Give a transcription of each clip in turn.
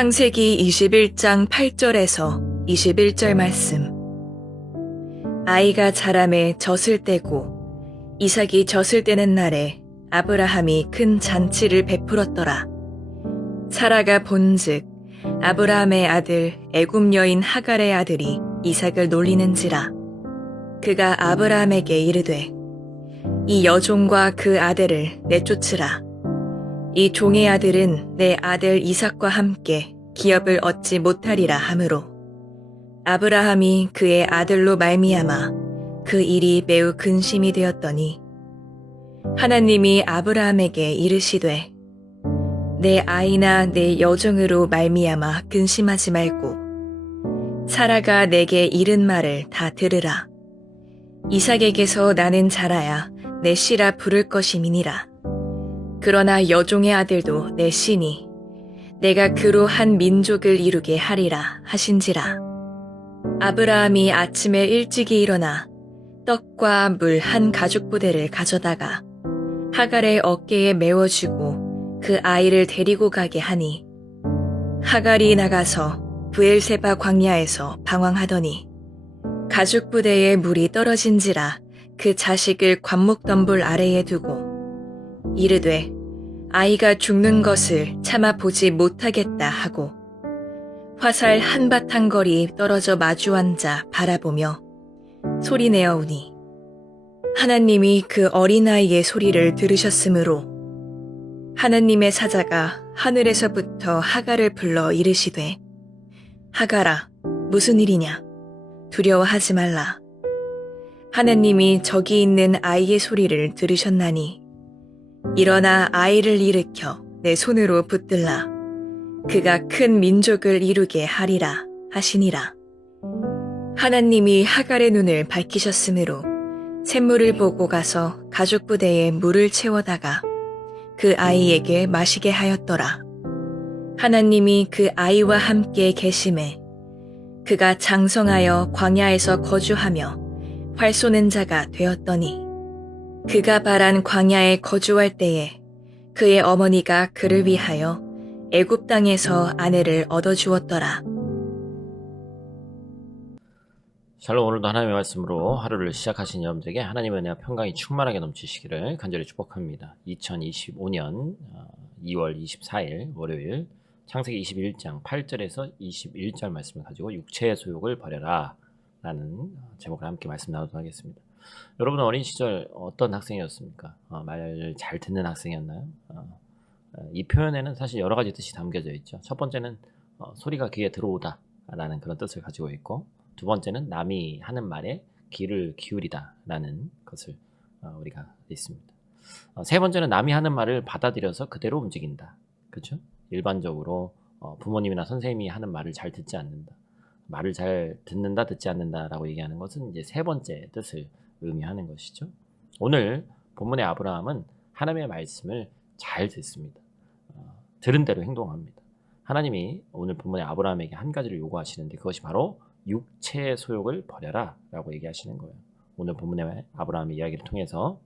창세기 21장 8절에서 21절 말씀. 아이가 자라매 젖을 떼고 이삭이 젖을 떼는 날에 아브라함이 큰 잔치를 베풀었더라. 사라가 본즉 아브라함의 아들 애굽 여인 하갈의 아들이 이삭을 놀리는지라. 그가 아브라함에게 이르되 이 여종과 그 아들을 내쫓으라. 이 종의 아들은 내 아들 이삭과 함께 기업을 얻지 못하리라 하므로 아브라함이 그의 아들로 말미암아 그 일이 매우 근심이 되었더니 하나님이 아브라함에게 이르시되 내 아이나 내 여종으로 말미암아 근심하지 말고 사라가 내게 이른 말을 다 들으라. 이삭에게서 나는 자라야 내 씨라 부를 것임이니라. 그러나 여종의 아들도 내 씨니 내가 그로 한 민족을 이루게 하리라 하신지라. 아브라함이 아침에 일찍이 일어나 떡과 물 한 가죽부대를 가져다가 하갈의 어깨에 메워주고 그 아이를 데리고 가게 하니 하갈이 나가서 브엘세바 광야에서 방황하더니 가죽부대에 물이 떨어진지라 그 자식을 관목덤불 아래에 두고 이르되 아이가 죽는 것을 참아 보지 못하겠다 하고 화살 한바탕 거리 떨어져 마주 앉아 바라보며 소리내어 우니 하나님이 그 어린아이의 소리를 들으셨으므로 하나님의 사자가 하늘에서부터 하갈을 불러 이르시되 하갈아 무슨 일이냐 두려워하지 말라. 하나님이 저기 있는 아이의 소리를 들으셨나니 일어나 아이를 일으켜 내 손으로 붙들라. 그가 큰 민족을 이루게 하리라 하시니라. 하나님이 하갈의 눈을 밝히셨으므로 샘물을 보고 가서 가죽부대에 물을 채워다가 그 아이에게 마시게 하였더라. 하나님이 그 아이와 함께 계심에 그가 장성하여 광야에서 거주하며 활 쏘는 자가 되었더니 그가 바란 광야에 거주할 때에 그의 어머니가 그를 위하여 애굽 땅에서 아내를 얻어주었더라. 샬롬. 오늘도 하나님의 말씀으로 하루를 시작하신 여러분들에게 하나님의 은혜와 평강이 충만하게 넘치시기를 간절히 축복합니다. 2025년 2월 24일 월요일 창세기 21장 8절에서 21절 말씀을 가지고 육체의 소욕을 버려라 라는 제목으로 함께 말씀 나누도록 하겠습니다. 여러분은 어린 시절 어떤 학생이었습니까? 말 잘 듣는 학생이었나요? 이 표현에는 사실 여러 가지 뜻이 담겨져 있죠. 첫 번째는 소리가 귀에 들어오다 라는 그런 뜻을 가지고 있고, 두 번째는 남이 하는 말에 귀를 기울이다 라는 것을 우리가 있습니다. 세 번째는 남이 하는 말을 받아들여서 그대로 움직인다. 그렇죠? 일반적으로 부모님이나 선생님이 하는 말을 잘 듣지 않는다. 말을 잘 듣는다, 듣지 않는다라고 얘기하는 것은 이제 세 번째 뜻을 의미하는 것이죠. 오늘 본문의 아브라함은 하나님의 말씀을 잘 듣습니다. 들은 대로 행동합니다. 하나님이 오늘 본문의 아브라함에게 한 가지를 요구하시는데 그것이 바로 육체의 소욕을 버려라 라고 얘기하시는 거예요. 오늘 본문의 아브라함의 이야기를 통해서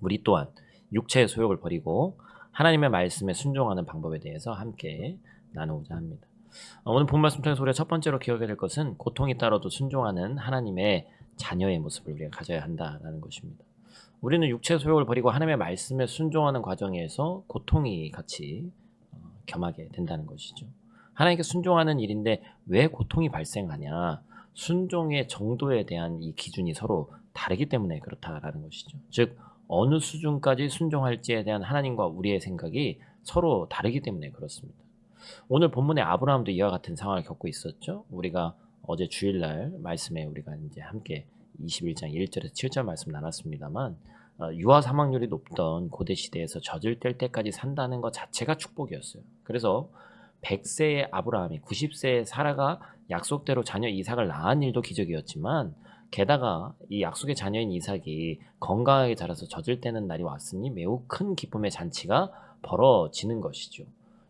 우리 또한 육체의 소욕을 버리고 하나님의 말씀에 순종하는 방법에 대해서 함께 나누고자 합니다. 오늘 본 말씀 통해서 우리가 첫 번째로 기억해야 될 것은 고통이 따라도 순종하는 하나님의 자녀의 모습을 우리가 가져야 한다는 것입니다. 우리는 육체의 소욕을 버리고 하나님의 말씀에 순종하는 과정에서 고통이 같이 겸하게 된다는 것이죠. 하나님께 순종하는 일인데 왜 고통이 발생하냐? 순종의 정도에 대한 이 기준이 서로 다르기 때문에 그렇다라는 것이죠. 즉 어느 수준까지 순종할지에 대한 하나님과 우리의 생각이 서로 다르기 때문에 그렇습니다. 오늘 본문의 아브라함도 이와 같은 상황을 겪고 있었죠. 우리가 어제 주일날 말씀에 우리가 이제 함께 21장 1절에서 7절 말씀 나눴습니다만 유아 사망률이 높던 고대 시대에서 젖을 뗄 때까지 산다는 것 자체가 축복이었어요. 그래서 100세의 아브라함이 90세의 사라가 약속대로 자녀 이삭을 낳은 일도 기적이었지만 게다가 이 약속의 자녀인 이삭이 건강하게 자라서 젖을 떼는 날이 왔으니 매우 큰 기쁨의 잔치가 벌어지는 것이죠.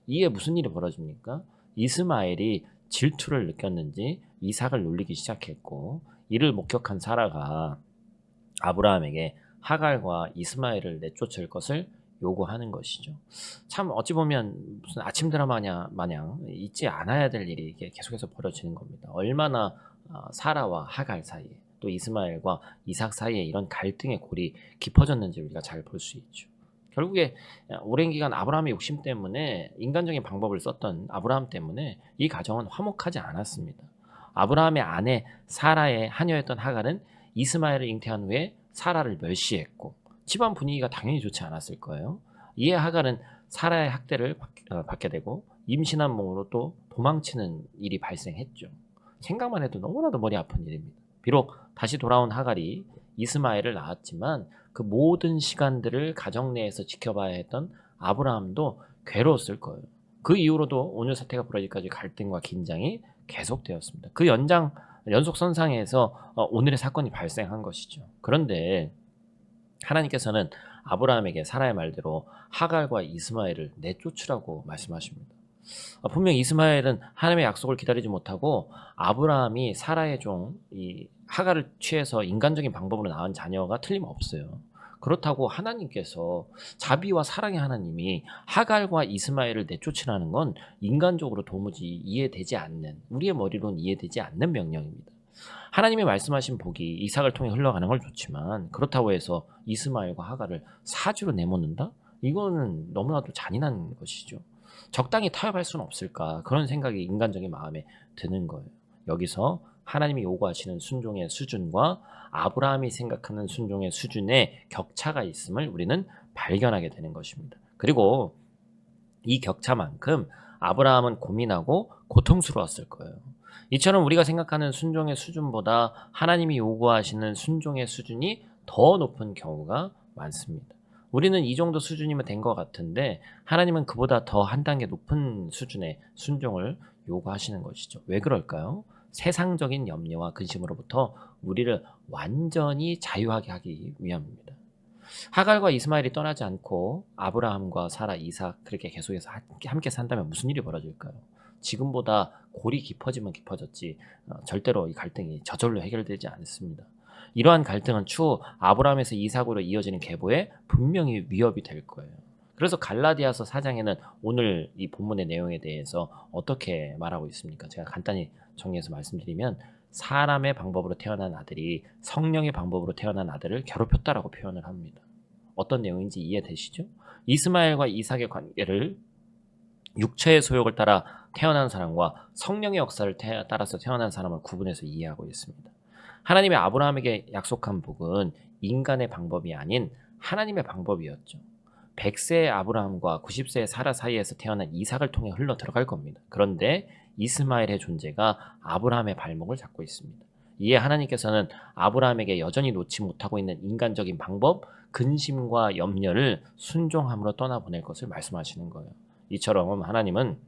이게 무슨 일이 벌어집니까? 이스마엘이 질투를 느꼈는지 이삭을 놀리기 시작했고, 이를 목격한 사라가 아브라함에게 하갈과 이스마엘을 내쫓을 것을 요구하는 것이죠. 참 어찌 보면 무슨 아침 드라마 마냥 있지 않아야 될 일이 이게 계속해서 벌어지는 겁니다. 얼마나 사라와 하갈 사이에 또 이스마엘과 이삭 사이에 이런 갈등의 골이 깊어졌는지 우리가 잘 볼 수 있죠. 결국에 오랜 기간 아브라함의 욕심 때문에 인간적인 방법을 썼던 아브라함 때문에 이 가정은 화목하지 않았습니다. 아브라함의 아내 사라의 하녀였던 하갈은 이스마엘을 잉태한 후에 사라를 멸시했고 집안 분위기가 당연히 좋지 않았을 거예요. 이에 하갈은 사라의 학대를 받게 되고 임신한 몸으로 또 도망치는 일이 발생했죠. 생각만 해도 너무나도 머리 아픈 일입니다. 비록 다시 돌아온 하갈이 이스마엘을 낳았지만 그 모든 시간들을 가정 내에서 지켜봐야 했던 아브라함도 괴로웠을 거예요. 그 이후로도 오늘 사태가 벌어지기까지 갈등과 긴장이 계속되었습니다. 그 연속선상에서 오늘의 사건이 발생한 것이죠. 그런데 하나님께서는 아브라함에게 사라의 말대로 하갈과 이스마엘을 내쫓으라고 말씀하십니다. 분명 이스마엘은 하나님의 약속을 기다리지 못하고 아브라함이 사라의 종 이 하갈을 취해서 인간적인 방법으로 낳은 자녀가 틀림없어요. 그렇다고 하나님께서 자비와 사랑의 하나님이 하갈과 이스마엘을 내쫓으라는 건 인간적으로 도무지 이해되지 않는, 우리의 머리로는 이해되지 않는 명령입니다. 하나님이 말씀하신 복이 이삭을 통해 흘러가는 걸 좋지만 그렇다고 해서 이스마엘과 하갈을 사주로 내모는다? 이거는 너무나도 잔인한 것이죠. 적당히 타협할 수는 없을까? 그런 생각이 인간적인 마음에 드는 거예요. 여기서 하나님이 요구하시는 순종의 수준과 아브라함이 생각하는 순종의 수준에 격차가 있음을 우리는 발견하게 되는 것입니다. 그리고 이 격차만큼 아브라함은 고민하고 고통스러웠을 거예요. 이처럼 우리가 생각하는 순종의 수준보다 하나님이 요구하시는 순종의 수준이 더 높은 경우가 많습니다. 우리는 이 정도 수준이면 된 것 같은데 하나님은 그보다 더 한 단계 높은 수준의 순종을 요구하시는 것이죠. 왜 그럴까요? 세상적인 염려와 근심으로부터 우리를 완전히 자유하게 하기 위함입니다. 하갈과 이스마엘이 떠나지 않고 아브라함과 사라, 이삭 그렇게 계속해서 함께 산다면 무슨 일이 벌어질까요? 지금보다 골이 깊어지면 깊어졌지 절대로 이 갈등이 저절로 해결되지 않습니다. 이러한 갈등은 추후 아브라함에서 이삭으로 이어지는 계보에 분명히 위협이 될 거예요. 그래서 갈라디아서 4장에는 오늘 이 본문의 내용에 대해서 어떻게 말하고 있습니까? 제가 간단히 정리해서 말씀드리면 사람의 방법으로 태어난 아들이 성령의 방법으로 태어난 아들을 괴롭혔다라고 표현을 합니다. 어떤 내용인지 이해되시죠? 이스마엘과 이삭의 관계를 육체의 소욕을 따라 태어난 사람과 성령의 역사를 따라서 태어난 사람을 구분해서 이해하고 있습니다. 하나님의 아브라함에게 약속한 복은 인간의 방법이 아닌 하나님의 방법이었죠. 100세의 아브라함과 90세의 사라 사이에서 태어난 이삭을 통해 흘러 들어갈 겁니다. 그런데 이스마엘의 존재가 아브라함의 발목을 잡고 있습니다. 이에 하나님께서는 아브라함에게 여전히 놓지 못하고 있는 인간적인 방법, 근심과 염려를 순종함으로 떠나보낼 것을 말씀하시는 거예요. 이처럼 하나님은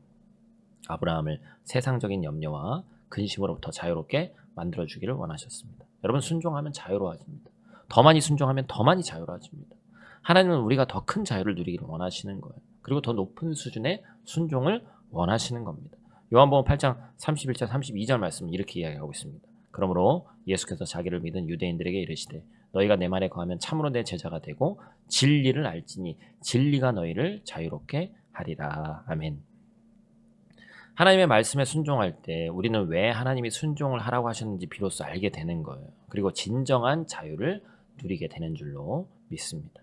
아브라함을 세상적인 염려와 근심으로부터 자유롭게 만들어주기를 원하셨습니다. 여러분, 순종하면 자유로워집니다. 더 많이 순종하면 더 많이 자유로워집니다. 하나님은 우리가 더 큰 자유를 누리기를 원하시는 거예요. 그리고 더 높은 수준의 순종을 원하시는 겁니다. 요한복음 8장 31절 32절 말씀은 이렇게 이야기하고 있습니다. 그러므로 예수께서 자기를 믿은 유대인들에게 이르시되 너희가 내 말에 거하면 참으로 내 제자가 되고 진리를 알지니 진리가 너희를 자유롭게 하리라. 아멘. 하나님의 말씀에 순종할 때 우리는 왜 하나님이 순종을 하라고 하셨는지 비로소 알게 되는 거예요. 그리고 진정한 자유를 누리게 되는 줄로 믿습니다.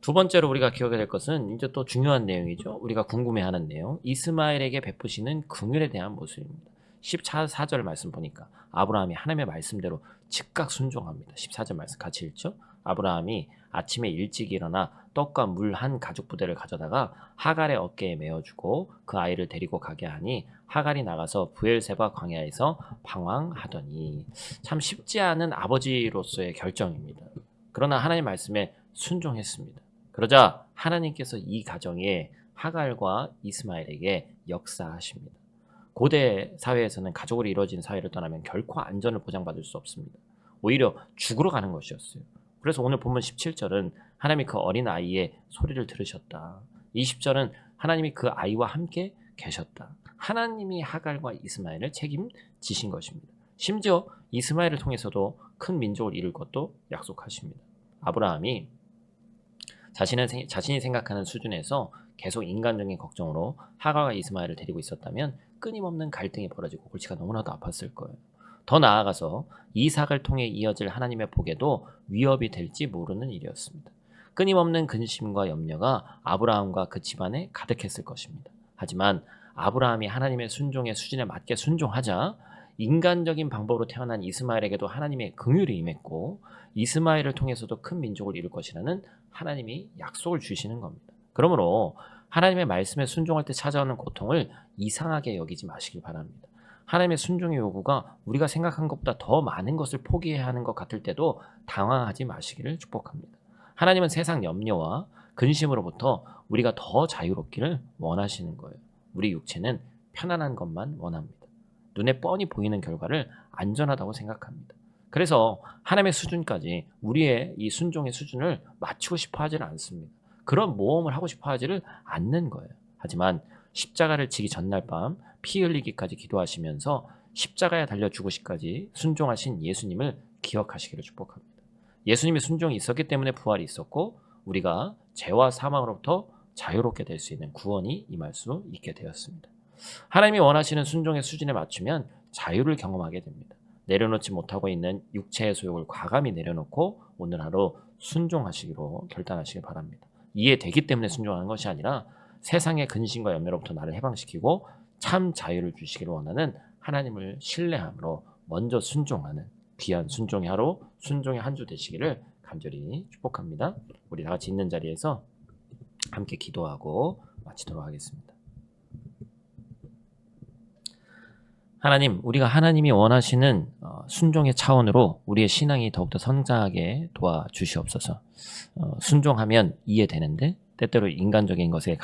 두 번째로 우리가 기억해야 될 것은 이제 또 중요한 내용이죠. 우리가 궁금해하는 내용. 이스마엘에게 베푸시는 긍휼에 대한 모습입니다. 14절 말씀 보니까 아브라함이 하나님의 말씀대로 즉각 순종합니다. 14절 말씀 같이 읽죠. 아브라함이 아침에 일찍 일어나 떡과 물 한 가죽 부대를 가져다가 하갈의 어깨에 메어주고 그 아이를 데리고 가게 하니 하갈이 나가서 브엘세바 광야에서 방황하더니. 참 쉽지 않은 아버지로서의 결정입니다. 그러나 하나님 말씀에 순종했습니다. 그러자 하나님께서 이 가정에 하갈과 이스마엘에게 역사하십니다. 고대 사회에서는 가족으로 이루어진 사회를 떠나면 결코 안전을 보장받을 수 없습니다. 오히려 죽으러 가는 것이었어요. 그래서 오늘 본문 17절은 하나님이 그 어린 아이의 소리를 들으셨다. 20절은 하나님이 그 아이와 함께 계셨다. 하나님이 하갈과 이스마엘을 책임지신 것입니다. 심지어 이스마엘을 통해서도 큰 민족을 이룰 것도 약속하십니다. 아브라함이 자신이 생각하는 수준에서 계속 인간적인 걱정으로 하갈과 이스마엘을 데리고 있었다면 끊임없는 갈등이 벌어지고 골치가 너무나도 아팠을 거예요. 더 나아가서 이삭을 통해 이어질 하나님의 복에도 위협이 될지 모르는 일이었습니다. 끊임없는 근심과 염려가 아브라함과 그 집안에 가득했을 것입니다. 하지만 아브라함이 하나님의 순종의 수준에 맞게 순종하자 인간적인 방법으로 태어난 이스마엘에게도 하나님의 긍휼이 임했고 이스마엘을 통해서도 큰 민족을 이룰 것이라는 하나님이 약속을 주시는 겁니다. 그러므로 하나님의 말씀에 순종할 때 찾아오는 고통을 이상하게 여기지 마시길 바랍니다. 하나님의 순종의 요구가 우리가 생각한 것보다 더 많은 것을 포기해야 하는 것 같을 때도 당황하지 마시기를 축복합니다. 하나님은 세상 염려와 근심으로부터 우리가 더 자유롭기를 원하시는 거예요. 우리 육체는 편안한 것만 원합니다. 눈에 뻔히 보이는 결과를 안전하다고 생각합니다. 그래서 하나님의 수준까지 우리의 이 순종의 수준을 맞추고 싶어 하지는 않습니다. 그런 모험을 하고 싶어 하지를 않는 거예요. 하지만 십자가를 지기 전날 밤 피 흘리기까지 기도하시면서 십자가에 달려 죽으시기까지 순종하신 예수님을 기억하시기를 축복합니다. 예수님의 순종이 있었기 때문에 부활이 있었고 우리가 죄와 사망으로부터 자유롭게 될 수 있는 구원이 임할 수 있게 되었습니다. 하나님이 원하시는 순종의 수준에 맞추면 자유를 경험하게 됩니다. 내려놓지 못하고 있는 육체의 소욕을 과감히 내려놓고 오늘 하루 순종하시기로 결단하시기 바랍니다. 이해되기 때문에 순종하는 것이 아니라 세상의 근심과 염려로부터 나를 해방시키고 참 자유를 주시기를 원하는 하나님을 신뢰함으로 먼저 순종하는 귀한 순종의 하루, 순종의 한 주 되시기를 간절히 축복합니다. 우리 다 같이 있는 자리에서 함께 기도하고 마치도록 하겠습니다. 하나님, 우리가 하나님이 원하시는 순종의 차원으로 우리의 신앙이 더욱더 성장하게 도와주시옵소서. 순종하면 이해되는데 때때로 인간적인 것에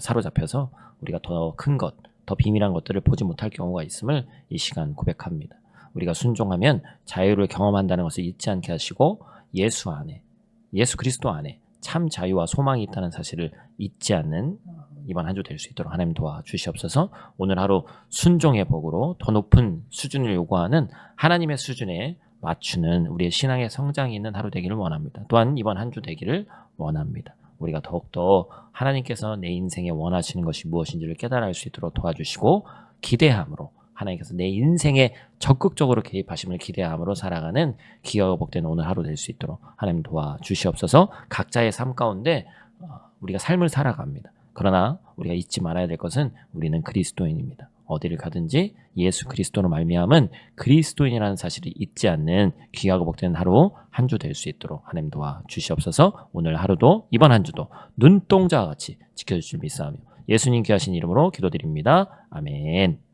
사로잡혀서 우리가 더 큰 것, 더 비밀한 것들을 보지 못할 경우가 있음을 이 시간 고백합니다. 우리가 순종하면 자유를 경험한다는 것을 잊지 않게 하시고 예수 안에, 예수 그리스도 안에 참 자유와 소망이 있다는 사실을 잊지 않는 이번 한 주 될 수 있도록 하나님 도와주시옵소서. 오늘 하루 순종의 복으로 더 높은 수준을 요구하는 하나님의 수준에 맞추는 우리의 신앙의 성장이 있는 하루 되기를 원합니다. 또한 이번 한 주 되기를 원합니다. 우리가 더욱더 하나님께서 내 인생에 원하시는 것이 무엇인지를 깨달아 알 수 있도록 도와주시고 기대함으로 하나님께서 내 인생에 적극적으로 개입하심을 기대함으로 살아가는 귀하고 복된 오늘 하루 될 수 있도록 하나님 도와주시옵소서. 각자의 삶 가운데 우리가 삶을 살아갑니다. 그러나 우리가 잊지 말아야 될 것은 우리는 그리스도인입니다. 어디를 가든지 예수 그리스도로 말미암은 그리스도인이라는 사실을 잊지 않는 귀하고 복된 하루 한 주 될 수 있도록 하나님 도와주시옵소서. 오늘 하루도 이번 한 주도 눈동자와 같이 지켜주실 믿사하며 예수님 귀하신 이름으로 기도드립니다. 아멘.